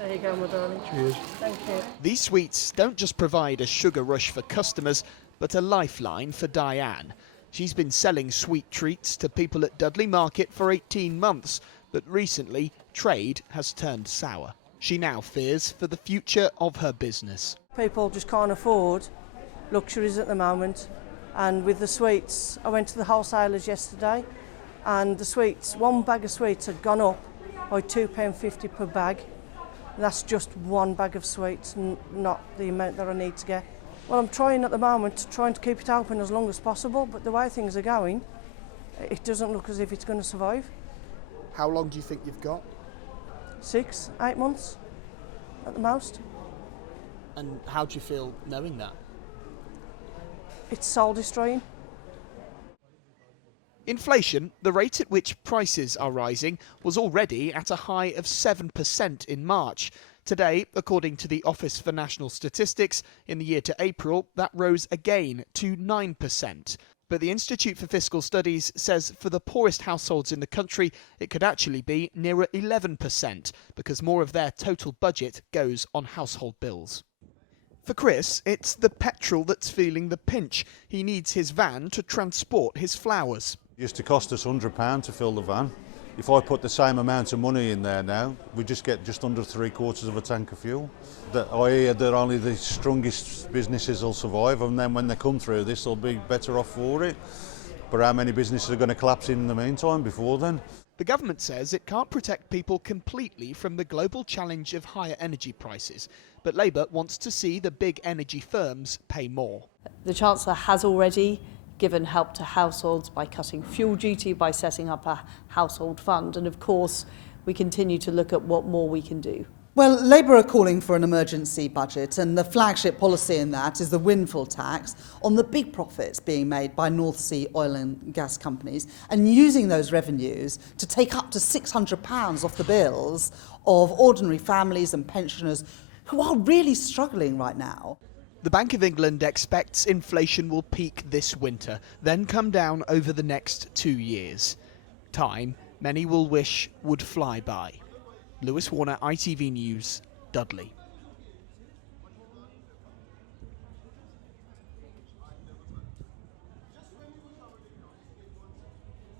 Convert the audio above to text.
There you go, my darling. Cheers. Thank you. These sweets don't just provide a sugar rush for customers, but a lifeline for Diane. She's been selling sweet treats to people at Dudley Market for 18 months, but recently trade has turned sour. She now fears for the future of her business. People just can't afford luxuries at the moment, and with the sweets, I went to the wholesalers yesterday, and the sweets, one bag of sweets had gone up by £2.50 per bag. That's just one bag of sweets, not the amount that I need to get. Well, I'm trying at the moment, trying to keep it open as long as possible, but the way things are going, it doesn't look as if it's going to survive. How long do you think you've got? 6, 8 months at the most. And how do you feel knowing that? It's soul destroying. Inflation, the rate at which prices are rising, was already at a high of 7% in March. Today, according to the Office for National Statistics, in the year to April, that rose again to 9%. But the Institute for Fiscal Studies says for the poorest households in the country, it could actually be nearer 11%, because more of their total budget goes on household bills. For Chris, it's the petrol that's feeling the pinch. He needs his van to transport his flowers. It used to cost us £100 to fill the van. If I put the same amount of money in there now, we just get just under 3/4 of a tank of fuel. I hear that only the strongest businesses will survive, and then when they come through this, they'll be better off for it. But how many businesses are going to collapse in the meantime before then? The government says it can't protect people completely from the global challenge of higher energy prices, but Labour wants to see the big energy firms pay more. The Chancellor has already given help to households by cutting fuel duty, by setting up a household fund, and of course we continue to look at what more we can do. Well, Labour are calling for an emergency budget, and the flagship policy in that is the windfall tax on the big profits being made by North Sea oil and gas companies, and using those revenues to take up to £600 off the bills of ordinary families and pensioners who are really struggling right now. The Bank of England expects inflation will peak this winter, then come down over the next 2 years. Time many will wish would fly by. Lewis Warner, ITV News, Dudley.